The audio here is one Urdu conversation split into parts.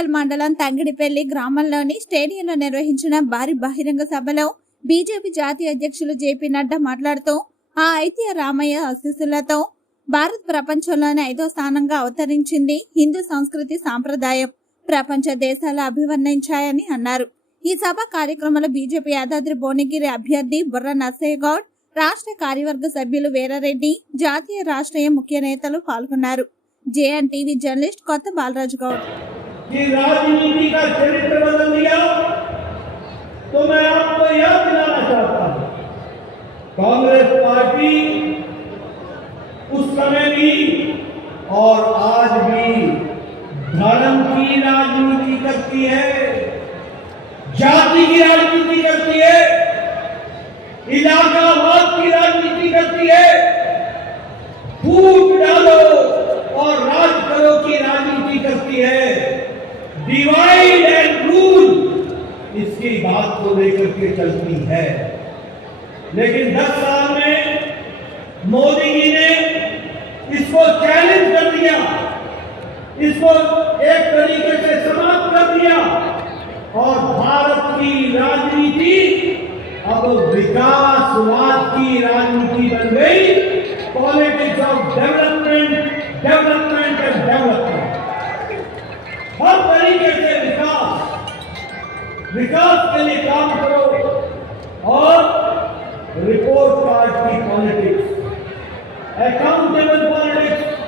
లోకల్ మండలం తంగిడిపల్లి గ్రామంలోని స్టేడియంలో నిర్వహించిన భారీ బహిరంగ సభలో బీజేపీ జాతీయ అధ్యక్షులు జేపీ నడ్డా మాట్లాడుతూ ఆ ఐతియ రామయ్య ఆశీస్సులతో భారత్ ప్రపంచంలోనే ఐదో స్థానంగా అవతరించింది హిందూ సంస్కృతి సాంప్రదాయం ప్రపంచ దేశాలు అభివర్ణించాయని అన్నారు ఈ సభ కార్యక్రమంలో బీజేపీ యాదాద్రి భువనగిరి అభ్యర్థి బుర్ర నర్సయ్య గౌడ్ రాష్ట్ర కార్యవర్గ సభ్యులు వీరారెడ్డి జాతీయ రాష్ట్రీయ ముఖ్య నేతలు పాల్గొన్నారు జేఎన్ టీవీ జర్నలిస్ట్ కొత్త బాలరాజు గౌడ్ راجنیتی کا چرتر بدل دیا تو میں آپ کو یاد دلانا چاہتا ہوں کانگریس پارٹی اس سمے بھی اور آج بھی دھرم کی راجنیتی کرتی ہے جاتی کی راجنیتی کرتی ہے علاقہ آباد کی راجنیتی کرتی ہے پھوٹ ڈالو اور راج کرو کی راجنیتی کرتی ہے ڈیوائڈ اینڈ رول اس کی بات کو لے کر کے چلتی ہے لیکن دس سال میں مودی جی نے اس کو چیلنج کر دیا اس کو ایک طریقے سے سماپت کر دیا اور بھارت کی راجنیتی اب وکاسواد کی راجنیتی بن گئی وکاس کے لیے کام کرو اور رپورٹ کارڈ کی politics accountable politics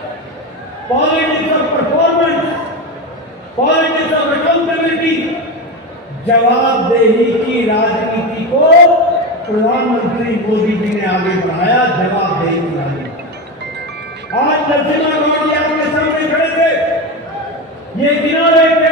politics of performance politics of accountability جواب دہی کی راجنیتی کو پردھان منتری مودی جی نے آگے بڑھایا جواب دہی کی راجنیتی آج نرسمہ گوڑی آپ کے سامنے کھڑے تھے یہاں لے کے